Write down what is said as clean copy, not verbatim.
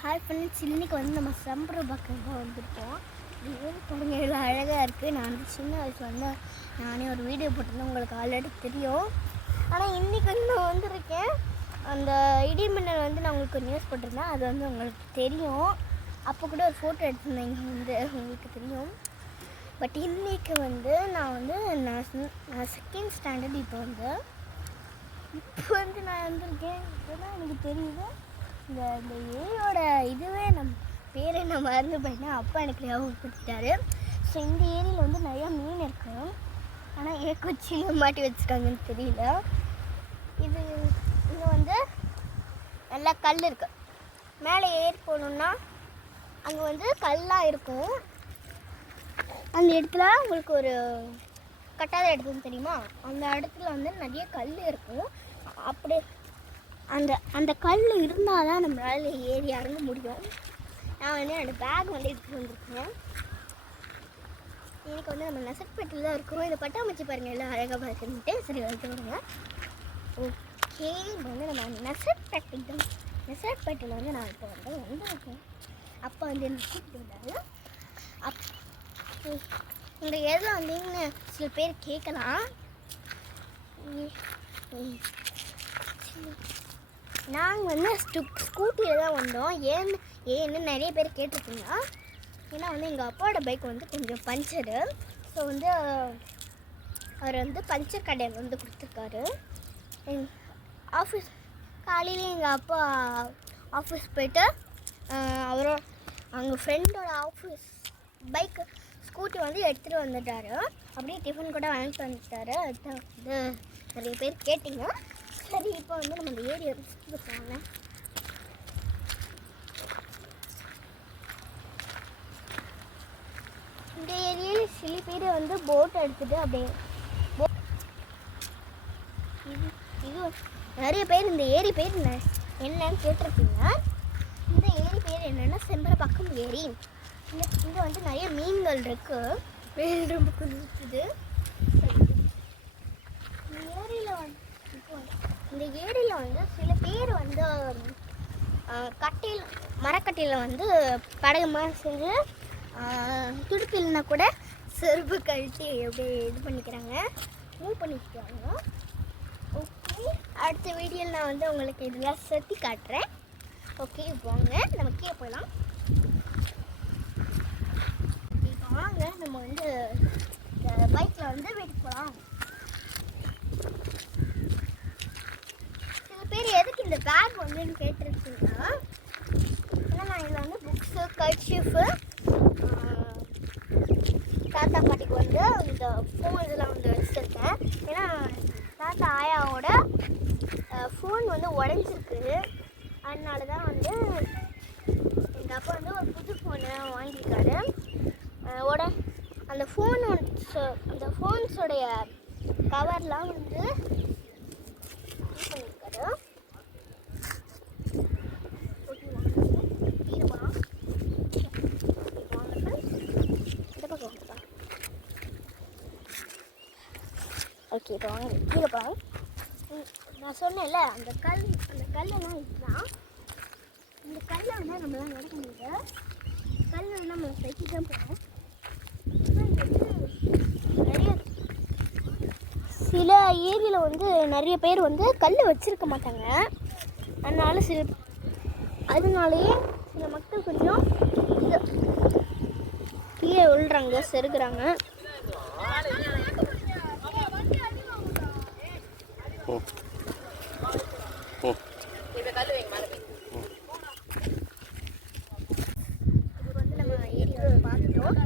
Hi friends, இன்றைக்கி வந்து நம்ம சம்பரம் பக்கம் தான் வந்திருக்கோம். இது பாருங்க, எவ்வளோ அழகாக இருக்குது. நான் வந்து சின்ன வயசில் வந்து நானே ஒரு வீடியோ போட்டிருந்தேன், உங்களுக்கு ஆல்ரெடி தெரியும். ஆனால் இன்றைக்கி வந்து நான் வந்திருக்கேன். அந்த இடிமின்னல் வந்து நான் உங்களுக்கு ஒரு நியூஸ் போட்டிருந்தேன், அது வந்து உங்களுக்கு தெரியும். அப்போ கூட ஒரு ஃபோட்டோ எடுத்திருந்தேன், இங்கே வந்து உங்களுக்கு தெரியும். பட் இன்றைக்கி வந்து நான் செகண்ட் ஸ்டாண்டர்ட் இப்போ வந்து நான் வந்திருக்கேன். இப்போதான் எனக்கு தெரியுது இந்த ஏரியோட இதுவே பேரை நான் மறந்து போயிட்டேன். அப்பா எனக்கு ஞாபகப்படுத்திட்டாரு. ஸோ இந்த ஏரியில் வந்து நிறையா மீன் இருக்குது. ஆனால் ஏன் கொச்சியில் மாட்டி வச்சுருக்காங்கன்னு தெரியல. இங்கே வந்து நல்லா கல் இருக்குது. மேலே ஏறி போகணுன்னா அங்கே வந்து கல்லாக இருக்கும். அந்த இடத்துல உங்களுக்கு ஒரு கட்டாத இடத்துன்னு தெரியுமா, அந்த இடத்துல வந்து நிறைய கல் இருக்கும். அப்படி அந்த கல் இருந்தால் தான் நம்மளால் ஏறி இறங்க முடியும். நான் வந்து என்னோடய பேக் வந்து எடுத்துகிட்டு வந்திருக்கேன். எனக்கு வந்து நம்ம நெசப்பேட்டில் தான் இருக்கிறோம். இதை பட்டாமச்சு பாருங்கள், எல்லாம் அழகாக இருக்குன்ட்டு. சரி, வைக்க வருங்க. ஓகே, இப்போ வந்து நம்ம நெசப்பேட்டில் வந்து நான் இப்போ வந்துருக்கேன். அப்போ வந்து எனக்கு கூப்பிட்டு வந்தாரு. இந்த எதில் வந்தீங்கன்னு சில பேர் கேட்கலாம். நாங்கள் வந்து ஸ்கூட்டியில் தான் வந்தோம். ஏன்னு நிறைய பேர் கேட்டிருக்கீங்க. ஏன்னா வந்து எங்கள் அப்பாவோட பைக் வந்து கொஞ்சம் பஞ்சரு. ஸோ வந்து அவர் வந்து பஞ்சர் கடையில் வந்து கொடுத்துருக்காரு. ஆஃபீஸ் காலையிலே எங்கள் அப்பா ஆஃபீஸ் போய்ட்டு அவங்க ஃப்ரெண்டோட ஆஃபீஸ் பைக்கு ஸ்கூட்டி வந்து எடுத்துகிட்டு வந்துட்டார். அப்படியே டிஃபன் கூட வாங்கிட்டு வந்துட்டார். அதுதான் வந்து நிறைய பேர் கேட்டிங்க. சரி, இப்போ வந்து நம்ம இந்த ஏரியா சுற்றி போவாங்க. இந்த ஏரியாவில் சில பேர் வந்து போட் எடுத்துகிட்டு அப்படியே இது நிறைய பேர் இந்த ஏரி பேர் என்னன்னு கேட்டிருப்பீங்க. இந்த ஏரி பேர் என்னென்னா செம்பரப்பாக்கம் ஏரி. இங்கே வந்து நிறைய மீன்கள் இருக்குது. வெயில் ரொம்ப குளிர்த்துது. இந்த ஏரியில் வந்து சில பேர் வந்து மரக்கட்டையில் வந்து படகு மாதிரி செஞ்சு துடுப்பில்னா கூட செருப்பு கழட்டி அப்படியே இது பண்ணிக்கிறாங்க, மூவ் பண்ணிக்கிறாங்க. ஓகே, அடுத்த வீடியோவில் நான் வந்து உங்களுக்கு இதெல்லாம் சுற்றி காட்டுறேன். ஓகே, வாங்க நம்ம கீழே போகலாம். இப்போ வாங்க நம்ம வந்து பைக்கில் வந்து வீட்டுக்கு போகலாம். பேர் எதுக்கு இந்த பேக் வந்துன்னு கேட்டிருக்கீங்கன்னா, ஏன்னா நான் இதில் வந்து புக்ஸு, கர்ச்சீஃபு, தாத்தா பாட்டிக்கு வந்து இந்த ஃபோன் இதெல்லாம் வந்து வச்சுருக்கேன். ஏன்னா தாத்தா ஆயாவோட ஃபோன் வந்து உடஞ்சிருக்கு. அதனால தான் வந்து எங்கள் அப்பா வந்து ஒரு புது ஃபோனை வாங்கியிருக்காரு. அந்த ஃபோன்ஸோடைய கவர்லாம் வந்து பண்ணியிருக்காரு. ஓகே, இப்போ வாங்க கீழே போகலாம். நான் சொன்னேன்ல, அந்த கல்லெல்லாம் இதுதான். இந்த கல்லை வந்து நம்மளாம் நடக்க முடியாது. கல் வந்து நம்ம சைக்கிள் தான் போகிறோம். நிறைய சில ஏரியில் வந்து நிறைய பேர் வந்து கல் வச்சுருக்க மாட்டாங்க. அதனாலேயே சில மக்கள் கொஞ்சம் இது கீழே விழுறாங்க, செருகுறாங்க. இப்போ வந்து நம்ம ஏரியாவை பார்த்துட்டோம்.